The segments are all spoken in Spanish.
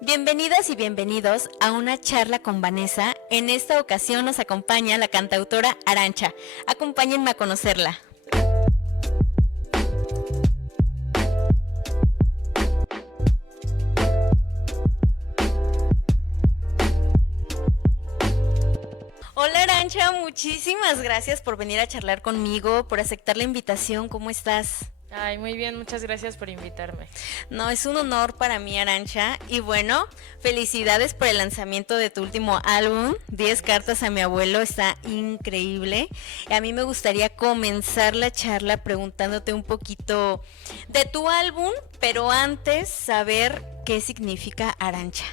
Bienvenidas y bienvenidos a una charla con Vanessa. En esta ocasión nos acompaña la cantautora Arantxa. Acompáñenme a conocerla. Hola Arantxa, muchísimas gracias por venir a charlar conmigo, por aceptar la invitación. ¿Cómo estás? Ay, muy bien, muchas gracias por invitarme. No, es un honor para mí, Arantxa. Y bueno, felicidades por el lanzamiento de tu último álbum, 10 cartas a mi abuelo, está increíble. Y a mí me gustaría comenzar la charla preguntándote un poquito de tu álbum, pero antes saber qué significa Arantxa.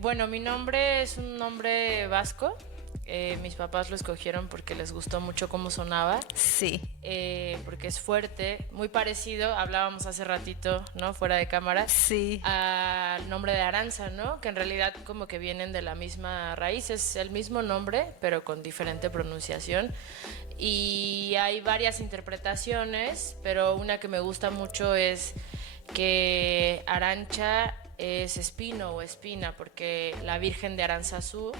Bueno, mi nombre es un nombre vasco. Mis papás lo escogieron porque les gustó mucho cómo sonaba. Sí. Porque es fuerte, muy parecido, hablábamos hace ratito, ¿no? Fuera de cámara. Sí. Al nombre de Arantxa, ¿no? Que en realidad como que vienen de la misma raíz, es el mismo nombre, pero con diferente pronunciación. Y hay varias interpretaciones, pero una que me gusta mucho es que Arantxa es espino o espina, porque la Virgen de Aranzazú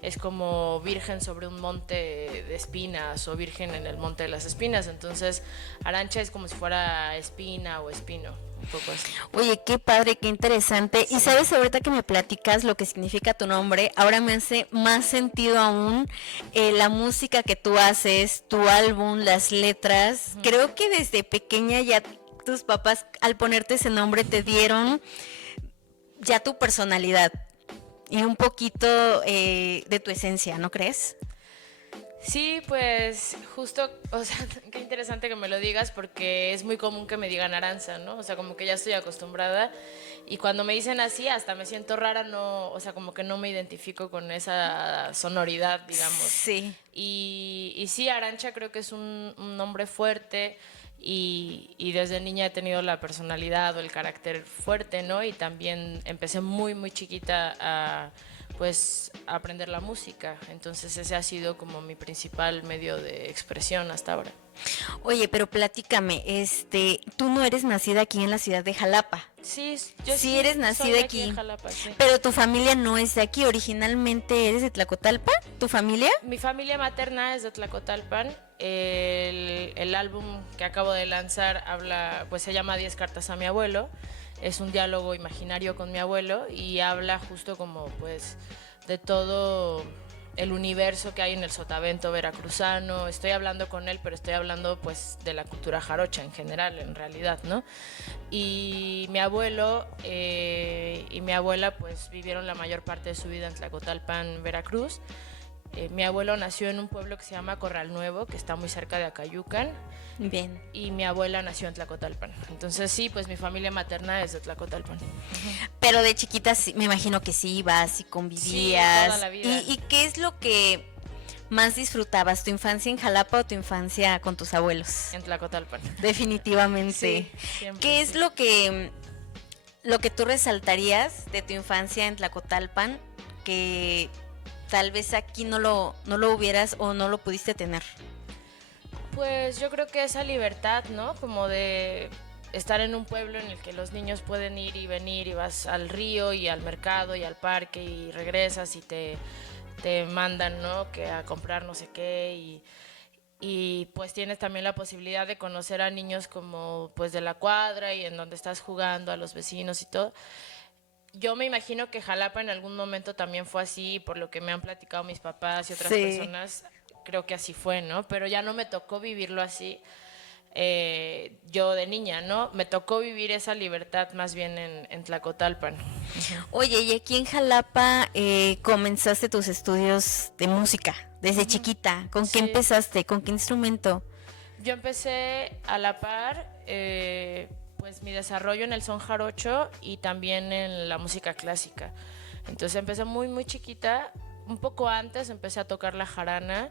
es como virgen sobre un monte de espinas o virgen en el monte de las espinas. Entonces, Arantxa es como si fuera espina o espino, un poco así. Oye, qué padre, qué interesante. Sí. Y sabes, ahorita que me platicas lo que significa tu nombre, ahora me hace más sentido aún la música que tú haces, tu álbum, las letras. Creo que desde pequeña ya tus papás, al ponerte ese nombre, te dieron ya tu personalidad y un poquito de tu esencia, ¿no crees? Sí, pues justo, o sea, qué interesante que me lo digas porque es muy común que me digan Arantxa, ¿no? O sea, como que ya estoy acostumbrada y cuando me dicen así hasta me siento rara, no, o sea, como que no me identifico con esa sonoridad, digamos. Sí. Y sí, Arantxa creo que es un nombre fuerte y desde niña he tenido la personalidad o el carácter fuerte, ¿no? Y también empecé muy, muy chiquita a pues aprender la música. Entonces ese ha sido como mi principal medio de expresión hasta ahora. Oye, pero platícame, tú no eres nacida aquí en la ciudad de Jalapa. Sí, yo sí eres nacida soy aquí. En Jalapa, sí. Pero tu familia no es de aquí, originalmente eres de Tlacotalpan, ¿tu familia? Mi familia materna es de Tlacotalpan. El álbum que acabo de lanzar habla, pues se llama 10 cartas a mi abuelo. Es un diálogo imaginario con mi abuelo y habla justo como pues de todo el universo que hay en el sotavento veracruzano. Estoy hablando con él, pero estoy hablando pues de la cultura jarocha en general, en realidad, ¿no? Y mi abuelo y mi abuela pues vivieron la mayor parte de su vida en Tlacotalpan, Veracruz. Mi abuelo nació en un pueblo que se llama Corral Nuevo, que está muy cerca de Acayucan. Bien. Y mi abuela nació en Tlacotalpan. Entonces sí, pues mi familia materna es de Tlacotalpan. Pero de chiquita me imagino que sí ibas y convivías. Sí, toda la vida. ¿Y qué es lo que más disfrutabas? ¿Tu infancia en Jalapa o tu infancia con tus abuelos? En Tlacotalpan. Definitivamente. Sí, siempre, ¿Qué es lo que tú resaltarías de tu infancia en Tlacotalpan que tal vez aquí no lo hubieras o no lo pudiste tener? Pues yo creo que esa libertad, ¿no? Como de estar en un pueblo en el que los niños pueden ir y venir y vas al río y al mercado y al parque y regresas y te mandan, ¿no? Que a comprar no sé qué y pues tienes también la posibilidad de conocer a niños como pues de la cuadra y en donde estás jugando, a los vecinos y todo. Yo me imagino que Jalapa en algún momento también fue así, por lo que me han platicado mis papás y otras personas, creo que así fue, ¿no? Pero ya no me tocó vivirlo así yo de niña, ¿no? Me tocó vivir esa libertad más bien en Tlacotalpan. Oye, y aquí en Jalapa comenzaste tus estudios de música desde chiquita. ¿Con qué empezaste? ¿Con qué instrumento? Yo empecé a la par pues mi desarrollo en el son jarocho y también en la música clásica. Entonces empecé muy muy chiquita, un poco antes empecé a tocar la jarana,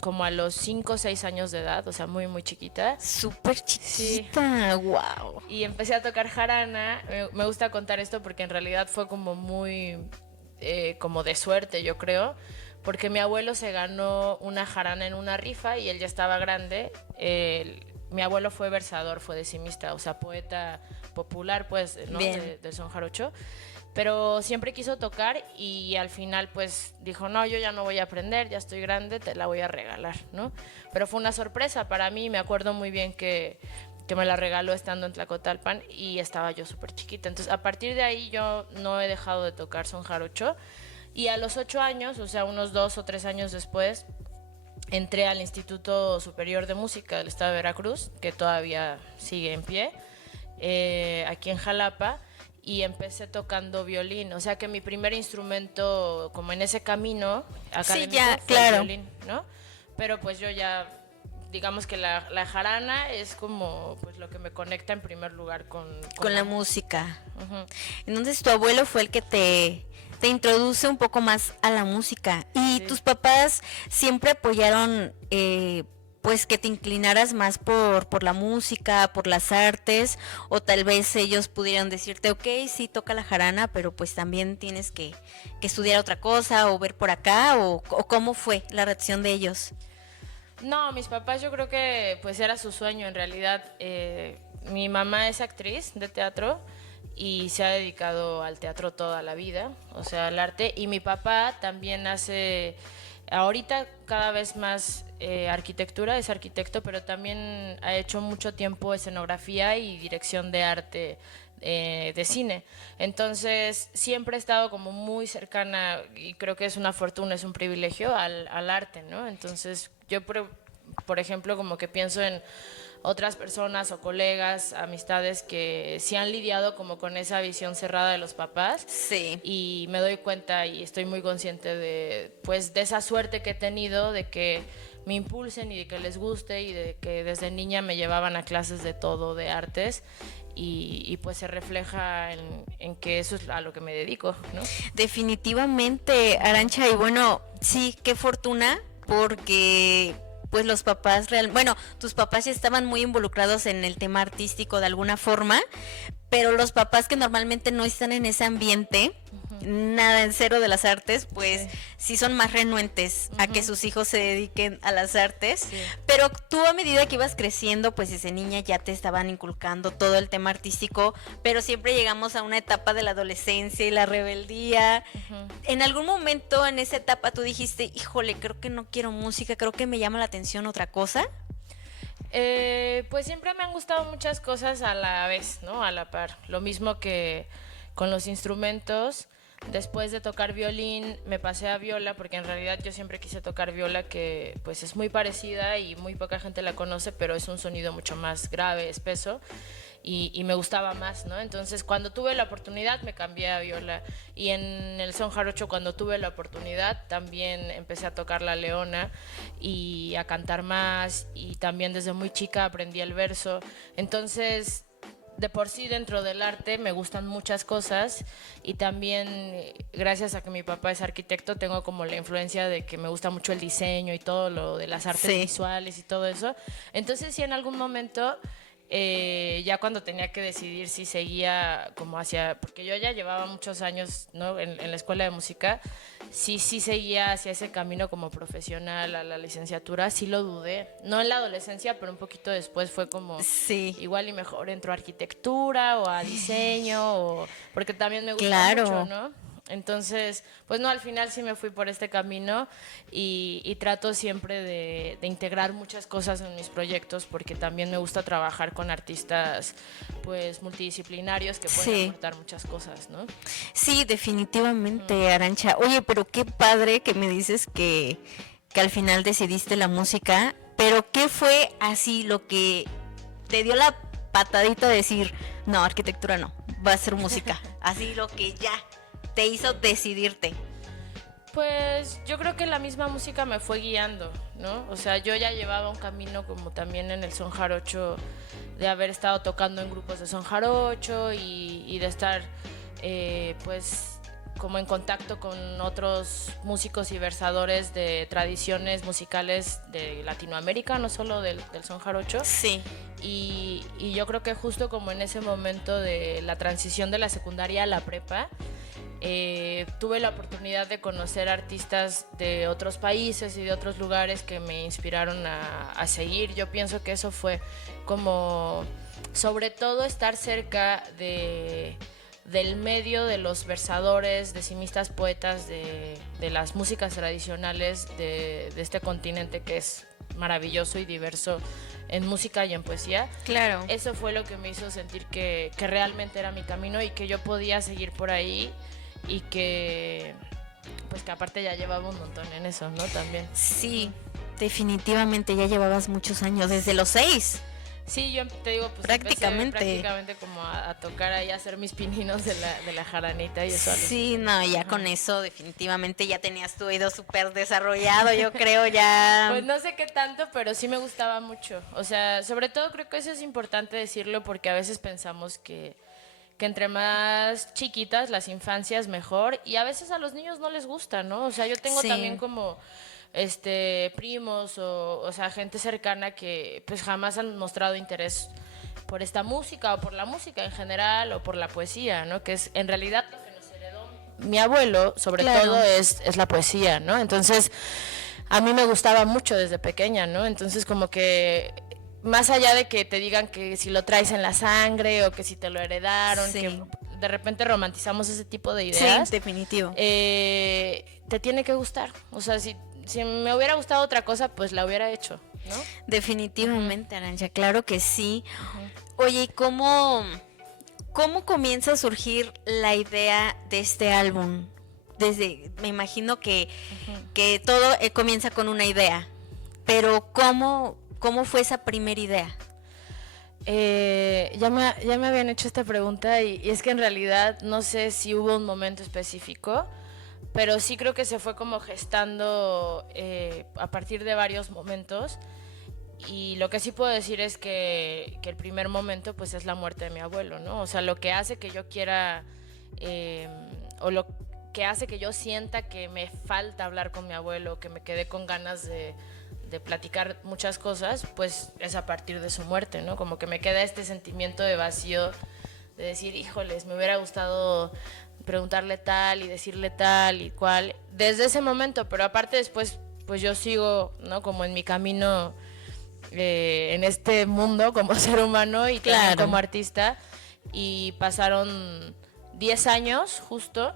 como a los 5 o 6 años de edad, o sea, muy muy chiquita. Súper chiquita, sí. Wow. Y empecé a tocar jarana, me gusta contar esto porque en realidad fue como muy, como de suerte yo creo, porque mi abuelo se ganó una jarana en una rifa y él ya estaba grande, mi abuelo fue versador, fue decimista, o sea, poeta popular, pues, ¿no? Del son jarocho. Pero siempre quiso tocar y al final pues dijo, no, yo ya no voy a aprender, ya estoy grande, te la voy a regalar, ¿no? Pero fue una sorpresa para mí, me acuerdo muy bien que me la regaló estando en Tlacotalpan y estaba yo súper chiquita. Entonces a partir de ahí yo no he dejado de tocar son jarocho y a los 8 años, o sea, unos 2 o 3 años después, entré al Instituto Superior de Música del Estado de Veracruz, que todavía sigue en pie, aquí en Jalapa, y empecé tocando violín, o sea que mi primer instrumento como en ese camino académico fue el violín, ¿no? Pero pues yo ya, digamos que la jarana es como pues lo que me conecta en primer lugar con la música. Entonces tu abuelo fue el que te introduce un poco más a la música y tus papás siempre apoyaron pues que te inclinaras más por la música, por las artes, o tal vez ellos pudieran decirte, ok, sí toca la jarana, pero pues también tienes que estudiar otra cosa o ver por acá, o cómo fue la reacción de ellos. No, mis papás yo creo que pues era su sueño en realidad. Mi mamá es actriz de teatro y se ha dedicado al teatro toda la vida, o sea, al arte, y mi papá también hace ahorita cada vez más arquitectura, es arquitecto, pero también ha hecho mucho tiempo escenografía y dirección de arte de cine. Entonces siempre he estado como muy cercana y creo que es una fortuna, es un privilegio al arte, ¿no? Entonces yo, por ejemplo, como que pienso en otras personas o colegas, amistades que sí han lidiado como con esa visión cerrada de los papás. Sí. Y me doy cuenta y estoy muy consciente de, pues, de esa suerte que he tenido de que me impulsen y de que les guste y de que desde niña me llevaban a clases de todo, de artes. Y pues se refleja en que eso es a lo que me dedico, ¿no? Definitivamente, Arantxa, y bueno, sí, qué fortuna, porque pues los papás bueno, tus papás ya estaban muy involucrados en el tema artístico de alguna forma, pero los papás que normalmente no están en ese ambiente, nada en cero de las artes, pues sí son más renuentes a que sus hijos se dediquen a las artes, pero tú a medida que ibas creciendo, pues desde niña ya te estaban inculcando todo el tema artístico, pero siempre llegamos a una etapa de la adolescencia y la rebeldía. ¿En algún momento en esa etapa tú dijiste, híjole, creo que no quiero música, creo que me llama la atención otra cosa? Pues siempre me han gustado muchas cosas a la vez, ¿no? A la par. Lo mismo que con los instrumentos. Después de tocar violín me pasé a viola, porque en realidad yo siempre quise tocar viola, que pues es muy parecida y muy poca gente la conoce, pero es un sonido mucho más grave, espeso, y me gustaba más, ¿no? Entonces cuando tuve la oportunidad me cambié a viola, y en el son jarocho cuando tuve la oportunidad también empecé a tocar la leona y a cantar más, y también desde muy chica aprendí el verso. Entonces de por sí dentro del arte me gustan muchas cosas, y también gracias a que mi papá es arquitecto tengo como la influencia de que me gusta mucho el diseño y todo lo de las artes visuales y todo eso. Entonces sí, en algún momento ya cuando tenía que decidir si seguía como hacia, porque yo ya llevaba muchos años, ¿no? en la escuela de música, sí seguía hacia ese camino como profesional a la licenciatura, sí lo dudé, no en la adolescencia, pero un poquito después fue como igual y mejor entro a arquitectura o a diseño, porque también me gusta mucho, ¿no? Entonces, pues no, al final sí me fui por este camino, y trato siempre de integrar muchas cosas en mis proyectos, porque también me gusta trabajar con artistas pues multidisciplinarios que pueden aportar muchas cosas, ¿no? Sí, definitivamente, Arantxa. Oye, pero qué padre que me dices que al final decidiste la música, pero ¿qué fue así lo que te dio la patadita de decir, no, arquitectura no, va a ser música? Así lo que ya te hizo decidirte. Pues yo creo que la misma música me fue guiando, ¿no? O sea, yo ya llevaba un camino como también en el son jarocho, de haber estado tocando en grupos de son jarocho y de estar pues como en contacto con otros músicos y versadores de tradiciones musicales de Latinoamérica, no solo del son jarocho. Sí. Y yo creo que justo como en ese momento de la transición de la secundaria a la prepa, tuve la oportunidad de conocer artistas de otros países y de otros lugares que me inspiraron a seguir. Yo pienso que eso fue como sobre todo estar cerca del medio de los versadores, decimistas, poetas de las músicas tradicionales de este continente que es maravilloso y diverso en música y en poesía. Claro. Eso fue lo que me hizo sentir que realmente era mi camino y que yo podía seguir por ahí y que pues que aparte ya llevaba un montón en eso, ¿no? También. Sí, definitivamente ya llevabas muchos años, desde los 6. Sí, yo te digo, pues prácticamente como a tocar ahí, a hacer mis pininos de la jaranita y eso. Sí, no, ya con eso definitivamente ya tenías tu oído súper desarrollado, yo creo ya. Pues no sé qué tanto, pero sí me gustaba mucho. O sea, sobre todo creo que eso es importante decirlo porque a veces pensamos que entre más chiquitas las infancias mejor y a veces a los niños no les gusta, ¿no? O sea, yo tengo también como primos o sea, gente cercana que pues jamás han mostrado interés por esta música o por la música en general o por la poesía, ¿no? Que es en realidad lo que nos heredó mi abuelo, sobre todo es la poesía, ¿no? Entonces, a mí me gustaba mucho desde pequeña, ¿no? Entonces, como que más allá de que te digan que si lo traes en la sangre o que si te lo heredaron, que de repente romantizamos ese tipo de ideas. Sí, definitivo. Te tiene que gustar. O sea, si me hubiera gustado otra cosa, pues la hubiera hecho, ¿no? Definitivamente, Arantxa, claro que sí. Oye, ¿y cómo comienza a surgir la idea de este álbum? Me imagino que todo comienza con una idea, pero ¿cómo fue esa primera idea? Ya me habían hecho esta pregunta y es que en realidad no sé si hubo un momento específico, pero sí creo que se fue como gestando a partir de varios momentos y lo que sí puedo decir es que el primer momento pues es la muerte de mi abuelo, ¿no? O sea, lo que hace que yo quiera o lo que hace que yo sienta que me falta hablar con mi abuelo, que me quedé con ganas de platicar muchas cosas, pues es a partir de su muerte, ¿no? Como que me queda este sentimiento de vacío, de decir, híjoles, me hubiera gustado preguntarle tal y decirle tal y cual, desde ese momento, pero aparte después, pues yo sigo, ¿no? Como en mi camino en este mundo como ser humano y también como artista, y pasaron 10 años justo,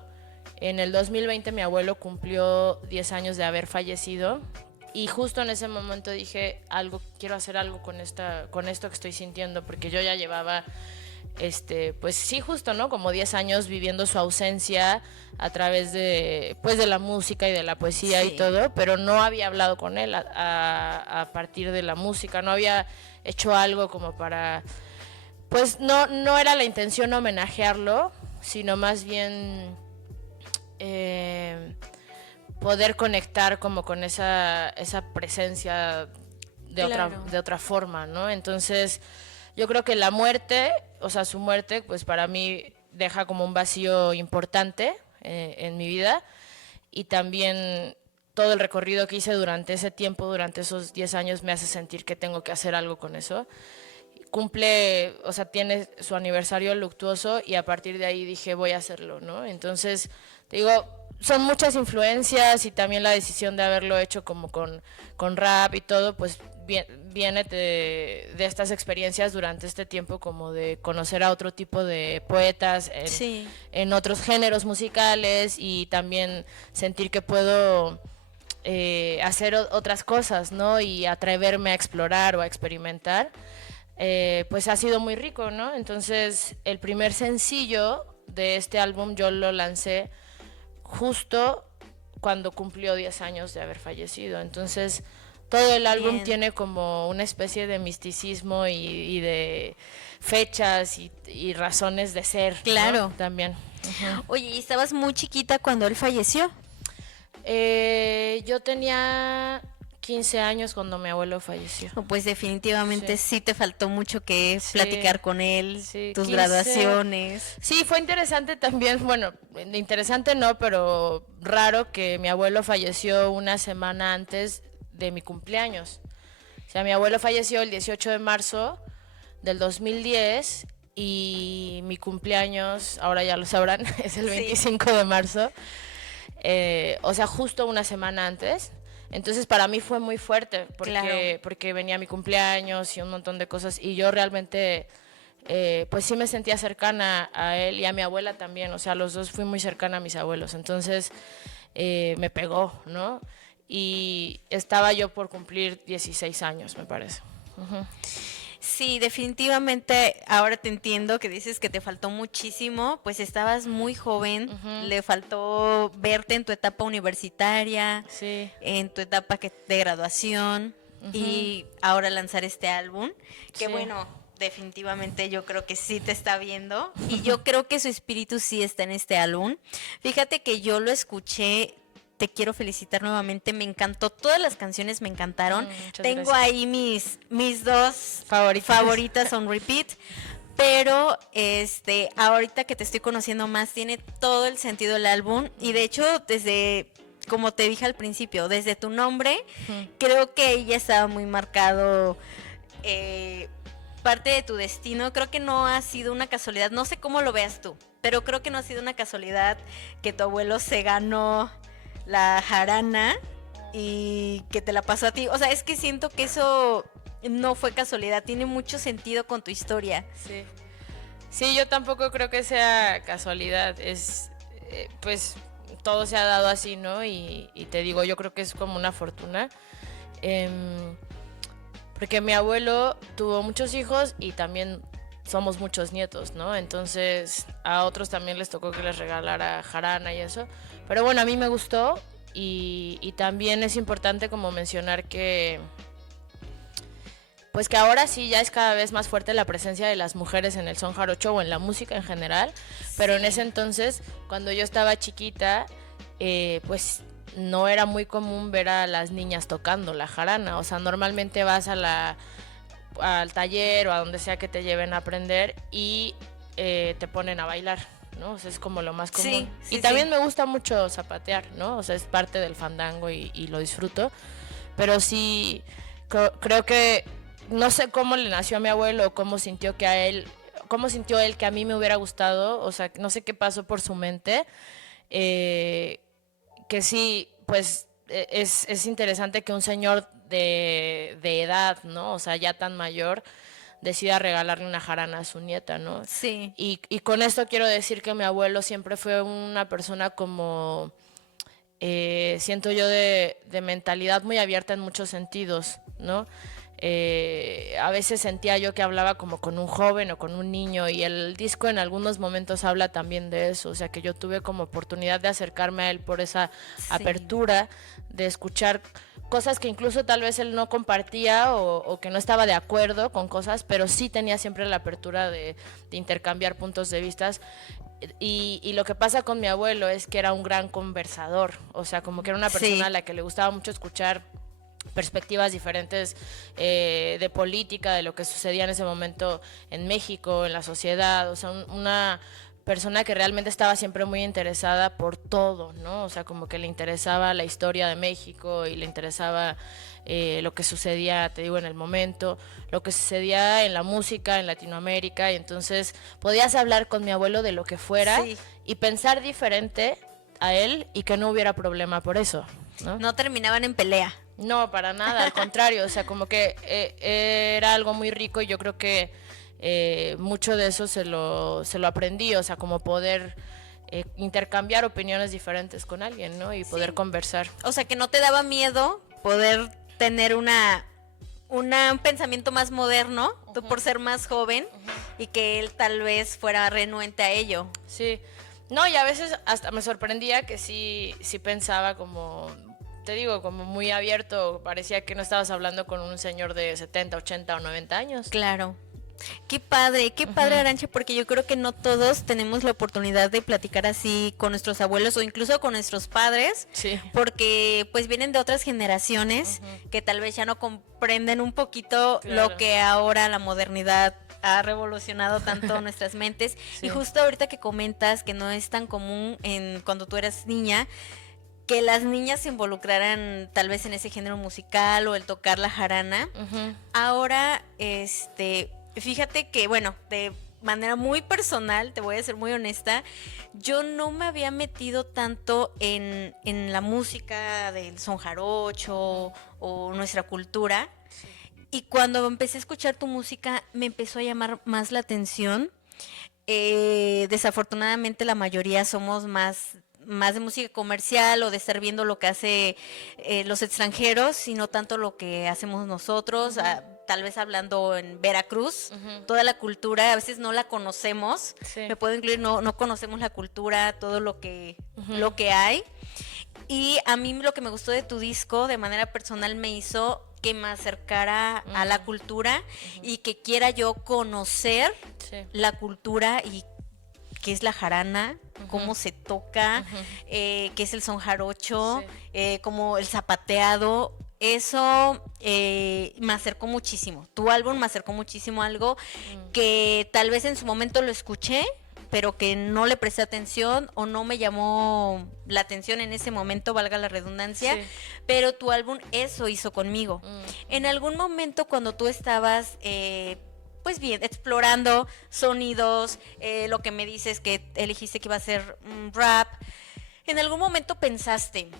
en el 2020 mi abuelo cumplió 10 años de haber fallecido. Y justo en ese momento dije, quiero hacer algo con esto que estoy sintiendo, porque yo ya llevaba, pues sí, justo, ¿no? Como 10 años viviendo su ausencia a través de la música y de la poesía y todo, pero no había hablado con él a partir de la música, no había hecho algo como para, pues no era la intención homenajearlo, sino más bien poder conectar como con esa presencia de otra forma, ¿no? Entonces, yo creo que la muerte, o sea, su muerte, pues para mí deja como un vacío importante en mi vida y también todo el recorrido que hice durante ese tiempo, durante esos 10 años, me hace sentir que tengo que hacer algo con eso. Cumple, o sea, tiene su aniversario luctuoso y a partir de ahí dije, voy a hacerlo, ¿no? Entonces, te digo, son muchas influencias y también la decisión de haberlo hecho como con rap y todo, pues viene de estas experiencias durante este tiempo como de conocer a otro tipo de poetas en otros géneros musicales y también sentir que puedo hacer otras cosas, ¿no? Y atreverme a explorar o a experimentar, pues ha sido muy rico, ¿no? Entonces el primer sencillo de este álbum yo lo lancé justo cuando cumplió 10 años de haber fallecido. Entonces, todo el álbum tiene como una especie de misticismo y de fechas y razones de ser. Claro. ¿No? También. Oye, ¿y estabas muy chiquita cuando él falleció? Yo tenía 15 años cuando mi abuelo falleció. Pues definitivamente sí te faltó mucho que platicar con él, tus graduaciones. Sí, fue interesante también, bueno, interesante no, pero raro que mi abuelo falleció una semana antes de mi cumpleaños. O sea, mi abuelo falleció el 18 de marzo del 2010 y mi cumpleaños, ahora ya lo sabrán, es el 25 de marzo. O sea, justo una semana antes. Entonces para mí fue muy fuerte Claro. porque venía mi cumpleaños y un montón de cosas y yo realmente pues sí me sentía cercana a él y a mi abuela también, o sea, los dos fui muy cercana a mis abuelos, entonces me pegó, ¿no? Y estaba yo por cumplir 16 años, me parece. Sí, definitivamente ahora te entiendo que dices que te faltó muchísimo, pues estabas muy joven, le faltó verte en tu etapa universitaria, Sí. en tu etapa de graduación y ahora lanzar este álbum, que Sí. bueno, definitivamente yo creo que sí te está viendo y yo creo que su espíritu sí está en este álbum. Fíjate que yo lo escuché. Te quiero felicitar nuevamente, me encantó, todas las canciones me encantaron. Tengo gracias. ahí mis dos favoritas on repeat, pero ahorita que te estoy conociendo más, tiene todo el sentido el álbum y de hecho desde, como te dije al principio, desde tu nombre, creo que ahí ya estaba muy marcado parte de tu destino. Creo que no ha sido una casualidad, no sé cómo lo veas tú, pero creo que no ha sido una casualidad que tu abuelo se ganó la jarana y que te la pasó a ti. O sea, es que siento que eso no fue casualidad, tiene mucho sentido con tu historia. Sí. Sí, yo tampoco creo que sea casualidad, es pues todo se ha dado así, ¿no? Y te digo, yo creo que es como una fortuna. Porque mi abuelo tuvo muchos hijos y también somos muchos nietos, ¿no? Entonces a otros también les tocó que les regalara jarana y eso. Pero bueno, a mí me gustó y también es importante como mencionar que pues que ahora sí ya es cada vez más fuerte la presencia de las mujeres en el son jarocho o en la música en general, pero en ese entonces, cuando yo estaba chiquita, pues no era muy común ver a las niñas tocando la jarana, o sea, normalmente vas al taller o a donde sea que te lleven a aprender y te ponen a bailar, ¿no? O sea, es como lo más común. Sí, sí, y también sí. me gusta mucho zapatear, ¿no? O sea, es parte del fandango y lo disfruto, pero sí creo que no sé cómo le nació a mi abuelo, cómo sintió él que a mí me hubiera gustado, o sea, no sé qué pasó por su mente, que sí, pues es interesante que un señor de edad, ¿no? O sea, ya tan mayor, decida regalarle una jarana a su nieta, ¿no? Sí. Y con esto quiero decir que mi abuelo siempre fue una persona como, siento yo, de mentalidad muy abierta en muchos sentidos, ¿no? A veces sentía yo que hablaba como con un joven o con un niño y el disco en algunos momentos habla también de eso, o sea que yo tuve como oportunidad de acercarme a él por esa apertura, de escuchar cosas que incluso tal vez él no compartía o que no estaba de acuerdo con cosas, pero sí tenía siempre la apertura de intercambiar puntos de vista. Y lo que pasa con mi abuelo es que era un gran conversador, o sea, como que era una persona a la que le gustaba mucho escuchar perspectivas diferentes de política, de lo que sucedía en ese momento en México, en la sociedad, o sea, una persona que realmente estaba siempre muy interesada por todo, ¿no? O sea, como que le interesaba la historia de México y le interesaba lo que sucedía, te digo, en el momento, lo que sucedía en la música, en Latinoamérica, y entonces podías hablar con mi abuelo de lo que fuera y pensar diferente a él y que no hubiera problema por eso, ¿no? No terminaban en pelea. No, para nada, al contrario, o sea, como que era algo muy rico y yo creo que mucho de eso se lo aprendí, o sea, como poder intercambiar opiniones diferentes con alguien, ¿no? Y poder conversar. O sea, que no te daba miedo poder tener un pensamiento más moderno, tú por ser más joven, y que él tal vez fuera renuente a ello. Sí, no, y a veces hasta me sorprendía que sí pensaba como, te digo, como muy abierto, parecía que no estabas hablando con un señor de 70, 80 o 90 años. Claro. Qué padre, Arantxa, porque yo creo que no todos tenemos la oportunidad de platicar así con nuestros abuelos o incluso con nuestros padres, porque pues vienen de otras generaciones que tal vez ya no comprenden un poquito lo que ahora la modernidad ha revolucionado tanto nuestras mentes. Y justo ahorita que comentas que no es tan común cuando tú eras niña, que las niñas se involucraran tal vez en ese género musical o el tocar la jarana. Ahora, fíjate que, bueno, manera muy personal, te voy a ser muy honesta, yo no me había metido tanto en la música del son jarocho o nuestra cultura. Sí. Y cuando empecé a escuchar tu música, me empezó a llamar más la atención. Desafortunadamente la mayoría somos más de música comercial o de estar viendo lo que hace los extranjeros y no tanto lo que hacemos nosotros. Tal vez hablando en Veracruz, toda la cultura, a veces no la conocemos. Sí. Me puedo incluir, no conocemos la cultura, todo lo que hay. Y a mí lo que me gustó de tu disco, de manera personal, me hizo que me acercara a la cultura y que quiera yo conocer la cultura y qué es la jarana, cómo se toca, qué es el son jarocho, como el zapateado. Eso me acercó muchísimo. Tu álbum me acercó muchísimo a algo que tal vez en su momento lo escuché, pero que no le presté atención o no me llamó la atención en ese momento, valga la redundancia, pero tu álbum eso hizo conmigo. En algún momento cuando tú estabas pues bien, explorando sonidos, lo que me dices que elegiste que iba a ser rap, ¿en algún momento pensaste,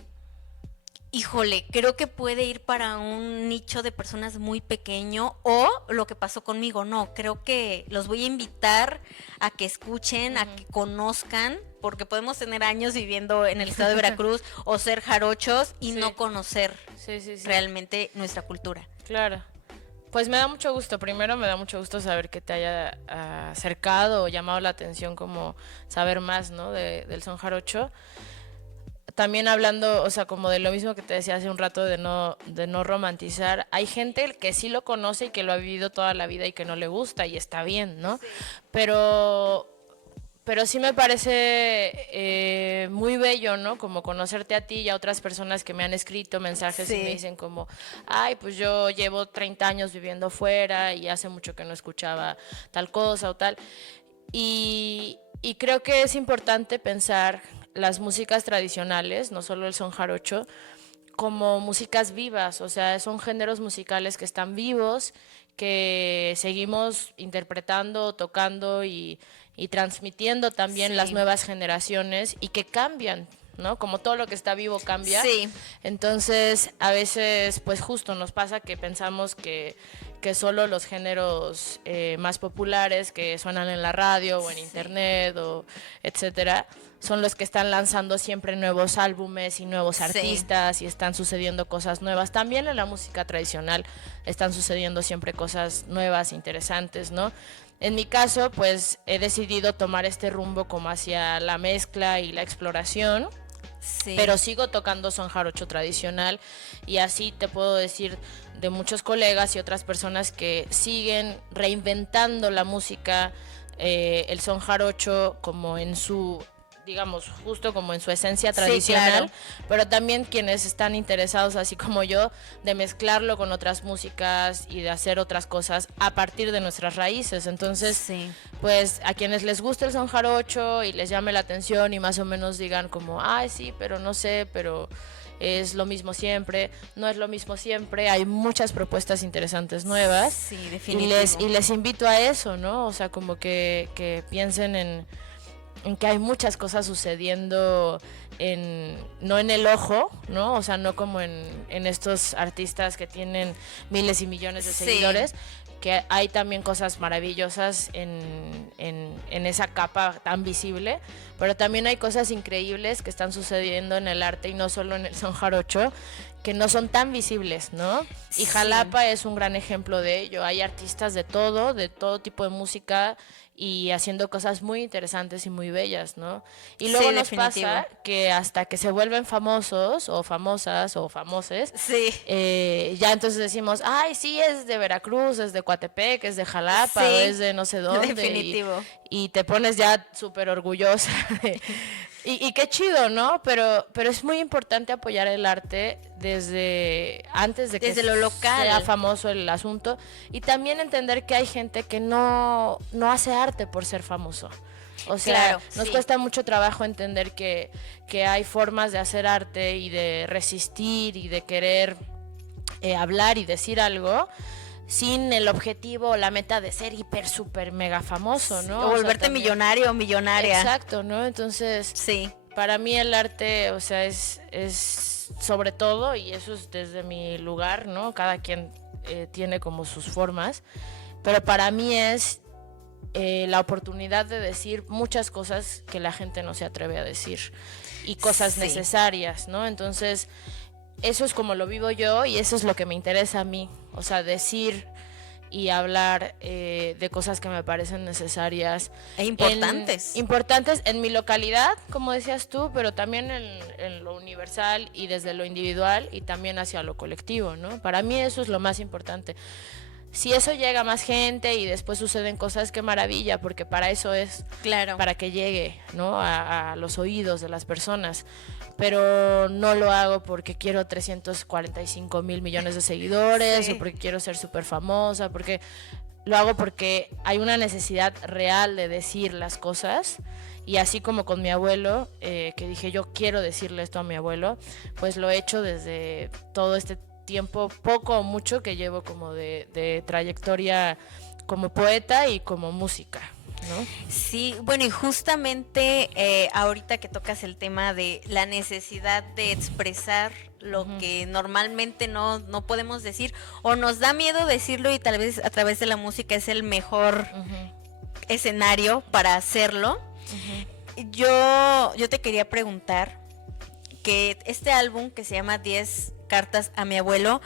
híjole, creo que puede ir para un nicho de personas muy pequeño, o lo que pasó conmigo? No, creo que los voy a invitar a que escuchen, a que conozcan, porque podemos tener años viviendo en el estado de Veracruz o ser jarochos y no conocer realmente nuestra cultura. Claro. Pues me da mucho gusto. Primero me da mucho gusto saber que te haya acercado o llamado la atención, como saber más, ¿no? del son jarocho. También hablando, o sea, como de lo mismo que te decía hace un rato, de no romantizar. Hay gente que sí lo conoce y que lo ha vivido toda la vida y que no le gusta, y está bien, ¿no? Sí. Pero sí me parece muy bello, ¿no? Como conocerte a ti y a otras personas que me han escrito mensajes y me dicen como, ay, pues yo llevo 30 años viviendo fuera y hace mucho que no escuchaba tal cosa o tal. Y creo que es importante pensar las músicas tradicionales, no solo el son jarocho, como músicas vivas. O sea, son géneros musicales que están vivos, que seguimos interpretando, tocando y transmitiendo también las nuevas generaciones, y que cambian, ¿no? Como todo lo que está vivo cambia. Sí. Entonces, a veces, pues justo nos pasa que pensamos que solo los géneros más populares que suenan en la radio o en internet o etcétera son los que están lanzando siempre nuevos álbumes y nuevos artistas, y están sucediendo cosas nuevas. También en la música tradicional están sucediendo siempre cosas nuevas, interesantes, ¿no? En mi caso, pues he decidido tomar este rumbo como hacia la mezcla y la exploración. Sí. Pero sigo tocando son jarocho tradicional, y así te puedo decir de muchos colegas y otras personas que siguen reinventando la música, el son jarocho como en su, digamos, justo como en su esencia tradicional, pero también quienes están interesados, así como yo, de mezclarlo con otras músicas y de hacer otras cosas a partir de nuestras raíces. Entonces, pues a quienes les gusta el son jarocho y les llame la atención y más o menos digan como, ay, sí, pero no sé, pero es lo mismo siempre. No es lo mismo siempre, hay muchas propuestas interesantes nuevas. Sí, definitivamente. Y les invito a eso, ¿no? O sea, como que piensen en que hay muchas cosas sucediendo no en el ojo, ¿no? O sea, no como en estos artistas que tienen miles y millones de seguidores, que hay también cosas maravillosas en esa capa tan visible, pero también hay cosas increíbles que están sucediendo en el arte, y no solo en el son jarocho, que no son tan visibles, ¿no? Y Jalapa es un gran ejemplo de ello. Hay artistas de todo tipo de música, y haciendo cosas muy interesantes y muy bellas, ¿no? Y luego nos pasa que hasta que se vuelven famosos o famosas o famoses, ya entonces decimos, ay, sí, es de Veracruz, es de Coatepec, es de Jalapa, o es de no sé dónde. Definitivo. Y te pones ya súper orgullosa y qué chido, ¿no? Pero es muy importante apoyar el arte desde antes de que lo local sea famoso el asunto, y también entender que hay gente que no hace arte por ser famoso. O sea, nos cuesta mucho trabajo entender que hay formas de hacer arte y de resistir y de querer hablar y decir algo sin el objetivo o la meta de ser hiper, súper, mega famoso, ¿no? O volverte también, millonario o millonaria. exacto, ¿no? Entonces, sí. Para mí el arte, o sea, es sobre todo, y eso es desde mi lugar, ¿no? Cada quien tiene como sus formas, pero para mí es la oportunidad de decir muchas cosas que la gente no se atreve a decir y cosas necesarias, ¿no? Entonces, eso es como lo vivo yo y eso es lo que me interesa a mí, o sea, decir y hablar de cosas que me parecen necesarias e importantes. Importantes en mi localidad, como decías tú, pero también en lo universal y desde lo individual y también hacia lo colectivo, ¿no? Para mí eso es lo más importante. Si eso llega a más gente y después suceden cosas, qué maravilla, porque para eso es, claro, para que llegue, ¿no? a los oídos de las personas. Pero no lo hago porque quiero 345 mil millones de seguidores o porque quiero ser súper famosa, porque lo hago porque hay una necesidad real de decir las cosas. Y así como con mi abuelo, que dije yo quiero decirle esto a mi abuelo, pues lo he hecho desde todo este tiempo, poco o mucho, que llevo como de trayectoria como poeta y como música, ¿no? Sí, bueno, y justamente ahorita que tocas el tema de la necesidad de expresar lo que normalmente no podemos decir o nos da miedo decirlo, y tal vez a través de la música es el mejor escenario para hacerlo. Yo te quería preguntar que este álbum que se llama 10 cartas a mi abuelo,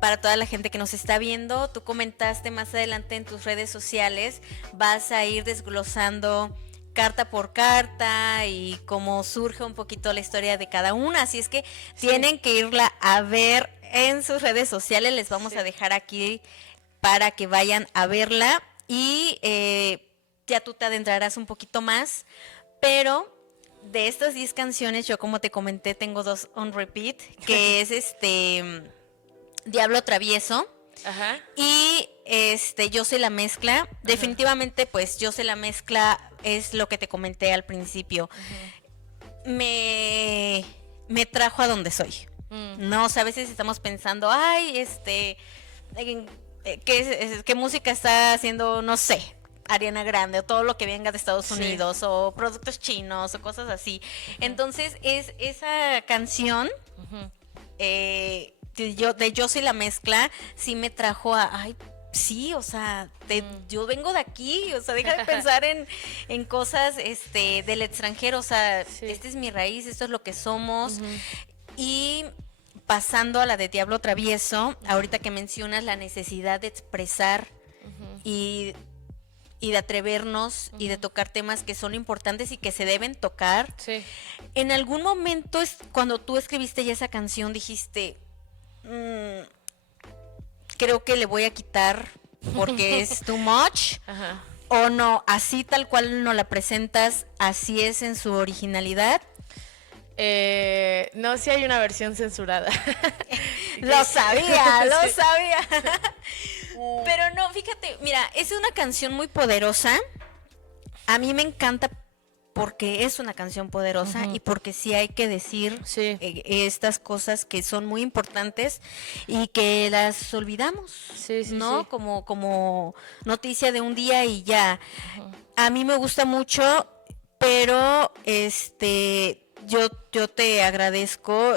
para toda la gente que nos está viendo, tú comentaste más adelante en tus redes sociales, vas a ir desglosando carta por carta y cómo surge un poquito la historia de cada una, así es que tienen que irla a ver en sus redes sociales, les vamos a dejar aquí para que vayan a verla y ya tú te adentrarás un poquito más, pero de estas 10 canciones, yo como te comenté, tengo 2 on repeat, que es Diablo Travieso. Ajá. Y Yo Soy la Mezcla. Ajá. Definitivamente, pues Yo Soy la Mezcla es lo que te comenté al principio. Me trajo a donde soy. No, o sea, a veces estamos pensando, ay, ¿qué música está haciendo? No sé, Ariana Grande o todo lo que venga de Estados Unidos o productos chinos o cosas así. Entonces esa canción de Yo Soy la Mezcla sí me trajo a, ay, sí, o sea, yo vengo de aquí, o sea, deja de pensar en cosas del extranjero, o sea, esta es mi raíz, esto es lo que somos. Y pasando a la de Diablo Travieso, ahorita que mencionas la necesidad de expresar y de atrevernos y de tocar temas que son importantes y que se deben tocar. Sí. En algún momento, cuando tú escribiste ya esa canción, dijiste, creo que le voy a quitar porque es too much. Ajá. O no, así tal cual nos la presentas, así es en su originalidad. No, sí hay una versión censurada. Lo sabía. Pero no, fíjate, mira, es una canción muy poderosa. A mí me encanta porque es una canción poderosa y porque sí hay que decir estas cosas que son muy importantes y que las olvidamos, ¿no? Sí. Como noticia de un día y ya. A mí me gusta mucho, pero yo te agradezco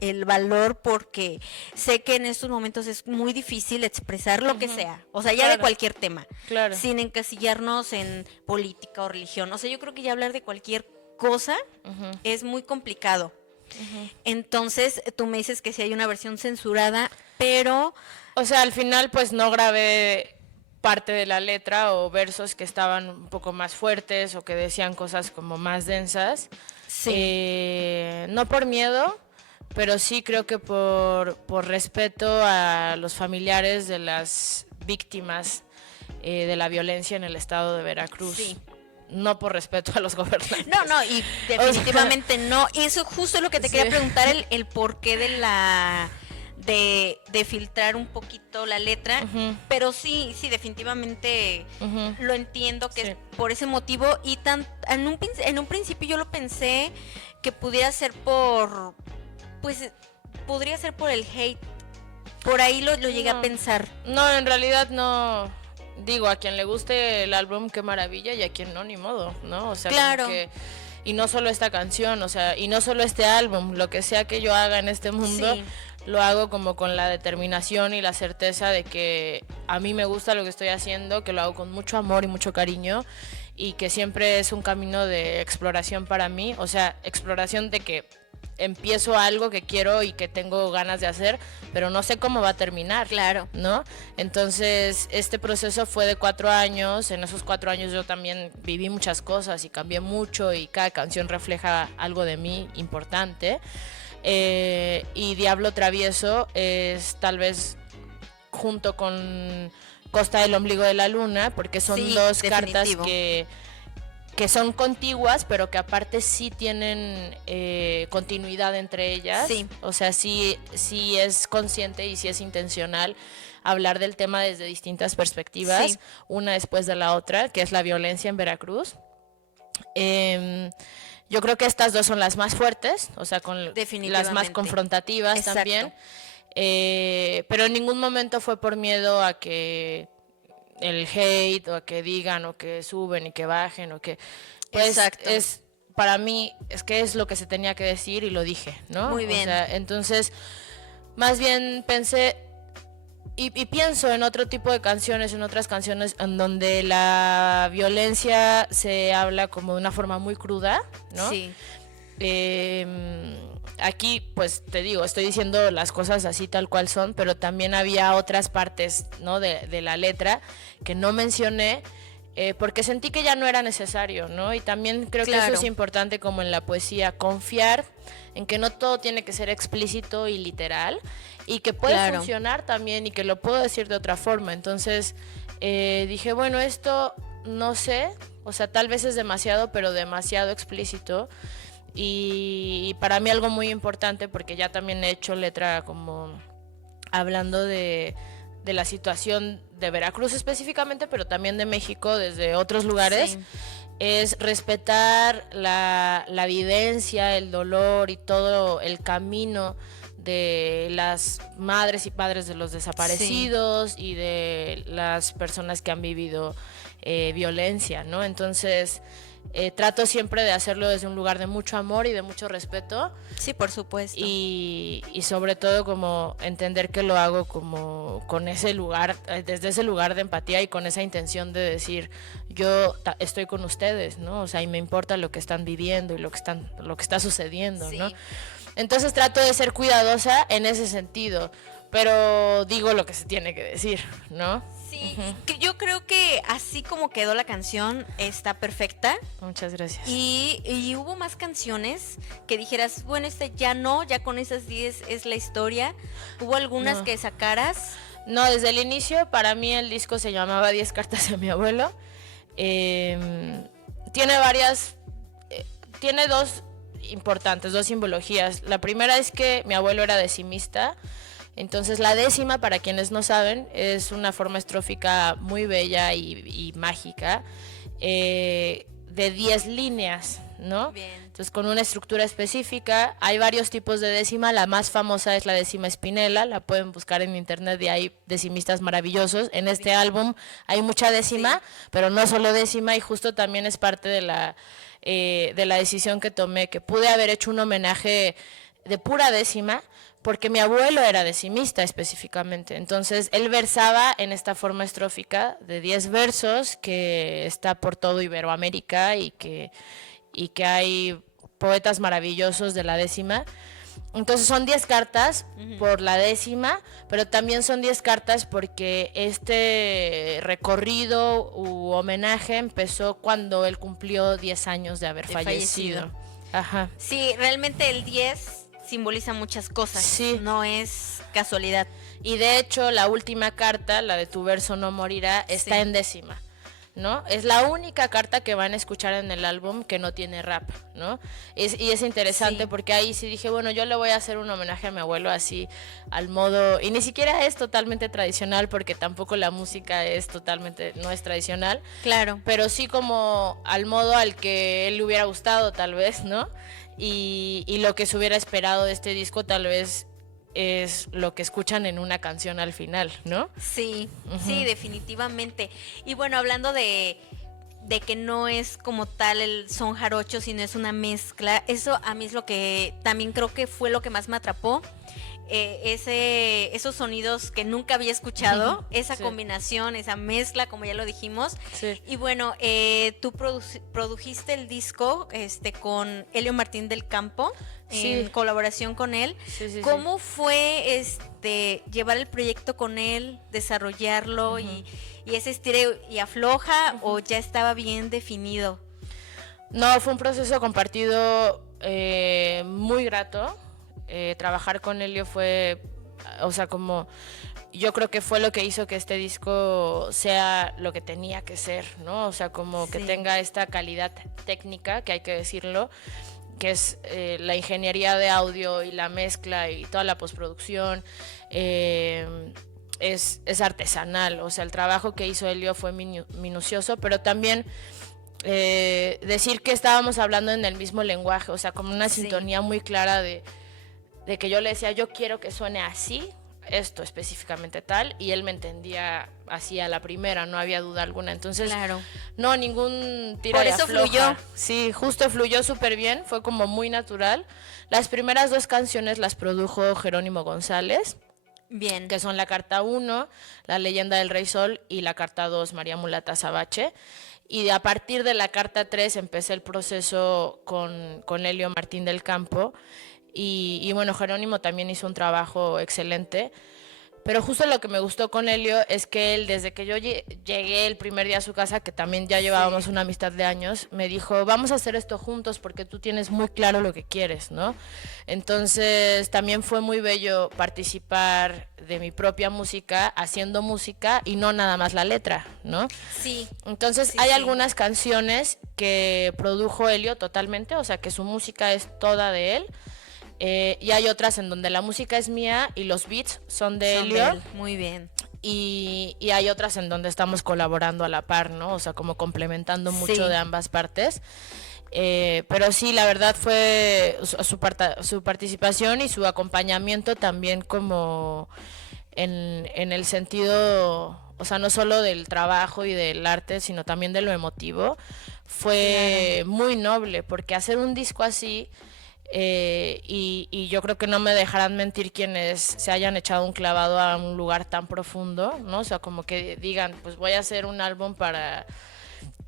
el valor porque sé que en estos momentos es muy difícil expresar lo que sea, o sea, ya de cualquier tema, sin encasillarnos en política o religión, o sea, yo creo que ya hablar de cualquier cosa es muy complicado. Entonces, tú me dices que sí hay una versión censurada, pero... O sea, al final pues no grabé parte de la letra o versos que estaban un poco más fuertes o que decían cosas como más densas. No por miedo, pero sí creo que por respeto a los familiares de las víctimas de la violencia en el estado de Veracruz. Sí. No por respeto a los gobernantes. No, y definitivamente no. Y eso es justo lo que te quería preguntar, el porqué de la... De filtrar un poquito la letra, pero sí, definitivamente lo entiendo que es por ese motivo y en un principio yo lo pensé que pudiera ser podría ser por el hate Por ahí lo llegué a pensar. No, en realidad no. Digo, a quien le guste el álbum, qué maravilla, y a quien no, ni modo, ¿no? O sea, claro. Como que, y no solo esta canción, o sea, y no solo este álbum, lo que sea que yo haga en este mundo, sí, lo hago como con la determinación y la certeza de que a mí me gusta lo que estoy haciendo, que lo hago con mucho amor y mucho cariño, y que siempre es un camino de exploración para mí, o sea, exploración de que empiezo algo que quiero y que tengo ganas de hacer, pero no sé cómo va a terminar, claro, ¿no? Entonces, este proceso fue de 4 años, en esos 4 años yo también viví muchas cosas y cambié mucho, y cada canción refleja algo de mí importante, y Diablo Travieso es tal vez junto con Costa del Ombligo de la Luna, porque son sí, dos definitivo. cartas que son contiguas, pero que aparte sí tienen continuidad entre ellas. Sí. O sea, sí es consciente y sí es intencional hablar del tema desde distintas perspectivas, sí, una después de la otra, que es la violencia en Veracruz. Yo creo que estas dos son las más fuertes, o sea, con las más confrontativas. Exacto. También. Pero en ningún momento fue por miedo a que el hate, o a que digan, o que suben y que bajen, o que pues exacto, es para mí es que es lo que se tenía que decir y lo dije, ¿no? Muy bien. O sea, entonces más bien pensé y pienso en otro tipo de canciones, en otras canciones en donde la violencia se habla como de una forma muy cruda, ¿no? Sí. Aquí, pues te digo, estoy diciendo las cosas así tal cual son, pero también había otras partes, ¿no? de la letra que no mencioné, porque sentí que ya no era necesario, ¿no? Y también creo que eso es importante, como en la poesía, confiar en que no todo tiene que ser explícito y literal, y que puede funcionar también, y que lo puedo decir de otra forma. Entonces dije, bueno, esto no sé, o sea, tal vez es demasiado, pero demasiado explícito. Y para mí algo muy importante, porque ya también he hecho letra como hablando de la situación de Veracruz específicamente, pero también de México desde otros lugares, sí, es respetar la vivencia, el dolor y todo el camino de las madres y padres de los desaparecidos, sí, y de las personas que han vivido violencia, ¿no? Entonces trato siempre de hacerlo desde un lugar de mucho amor y de mucho respeto. Sí, por supuesto. Y sobre todo como entender que lo hago como con ese lugar, desde ese lugar de empatía y con esa intención de decir, yo estoy con ustedes, ¿no? O sea, y me importa lo que están viviendo y lo que está sucediendo, sí, ¿no? Entonces trato de ser cuidadosa en ese sentido, pero digo lo que se tiene que decir, ¿no? Sí, que yo creo que así como quedó la canción está perfecta. Muchas gracias. Y hubo más canciones que dijeras, bueno, ya no, ya con esas 10 es la historia. ¿Hubo algunas que sacaras? No, desde el inicio para mí el disco se llamaba 10 cartas a mi abuelo. Tiene varias, tiene dos importantes, dos simbologías. La primera es que mi abuelo era decimista. Entonces la décima, para quienes no saben, es una forma estrófica muy bella y mágica, de 10 líneas, ¿no? Bien. Entonces con una estructura específica. Hay varios tipos de décima, la más famosa es la décima Spinella, la pueden buscar en internet y hay decimistas maravillosos. En este álbum hay mucha décima, sí, pero no solo décima, y justo también es parte de la decisión que tomé, que pude haber hecho un homenaje de pura décima, porque mi abuelo era decimista específicamente. Entonces él versaba en esta forma estrófica de 10 versos que está por todo Iberoamérica, y que hay poetas maravillosos de la décima. Entonces son 10 cartas por la décima, pero también son 10 cartas porque este recorrido u homenaje empezó cuando él cumplió 10 años de haber fallecido. Ajá. Sí, realmente el 10 simboliza muchas cosas, sí, no es casualidad. Y de hecho la última carta, la de Tu verso no morirá, está, sí, en décima, ¿no? Es la única carta que van a escuchar en el álbum que no tiene rap, ¿no? Y es interesante, sí, porque ahí sí dije, bueno, yo le voy a hacer un homenaje a mi abuelo así al modo, y ni siquiera es totalmente tradicional, porque tampoco la música no es tradicional. Claro. Pero sí como al modo al que él le hubiera gustado tal vez, ¿no? Y lo que se hubiera esperado de este disco tal vez es lo que escuchan en una canción al final, ¿no? Sí, sí, definitivamente. Y bueno, hablando de que no es como tal el son jarocho, sino es una mezcla, eso a mí es lo que también creo que fue lo que más me atrapó. Esos sonidos que nunca había escuchado, esa Sí. combinación, esa mezcla, como ya lo dijimos. Sí. Y bueno, tú produjiste el disco con Elio Martín del Campo, en Sí. colaboración con él. Sí, sí, ¿Cómo fue llevar el proyecto con él, desarrollarlo y ese estilo y afloja o ya estaba bien definido? No, fue un proceso compartido muy grato. Trabajar con Elio fue, o sea, como yo creo que fue lo que hizo que este disco sea lo que tenía que ser, ¿no? O sea, como que Sí. tenga esta calidad técnica, que hay que decirlo, que es la ingeniería de audio y la mezcla y toda la postproducción. Es artesanal, o sea, el trabajo que hizo Elio fue minucioso, pero también decir que estábamos hablando en el mismo lenguaje, o sea, como una sintonía muy clara de que yo le decía, yo quiero que suene así, esto específicamente tal, y él me entendía así a la primera, no había duda alguna. Entonces, Claro. no, ningún tira Por y eso afloja. fluyó. Sí, justo fluyó súper bien, fue como muy natural. Las primeras 2 canciones las produjo Jerónimo González, Bien. que son la carta 1, La leyenda del Rey Sol, y la carta 2, María Mulata Sabache. Y a partir de la carta 3 empecé el proceso con Elio Martín del Campo. Y bueno, Jerónimo también hizo un trabajo excelente. Pero justo lo que me gustó con Elio es que él, desde que yo llegué el primer día a su casa, que también ya llevábamos una amistad de años, me dijo, vamos a hacer esto juntos porque tú tienes muy claro lo que quieres, ¿no? Entonces también fue muy bello participar de mi propia música, haciendo música y no nada más la letra, ¿no? Sí. Entonces Sí, hay sí. algunas canciones que produjo Elio totalmente, o sea que su música es toda de él. Y hay otras en donde la música es mía y los beats son de Son Elio. de él. Muy bien. Y hay otras en donde estamos colaborando a la par, ¿no? O sea, como complementando mucho Sí. de ambas partes. Pero sí, la verdad fue su participación y su acompañamiento también como en el sentido, o sea, no solo del trabajo y del arte, sino también de lo emotivo, fue muy noble, porque hacer un disco así, y yo creo que no me dejarán mentir quienes se hayan echado un clavado a un lugar tan profundo, ¿no? O sea, como que digan, pues voy a hacer un álbum para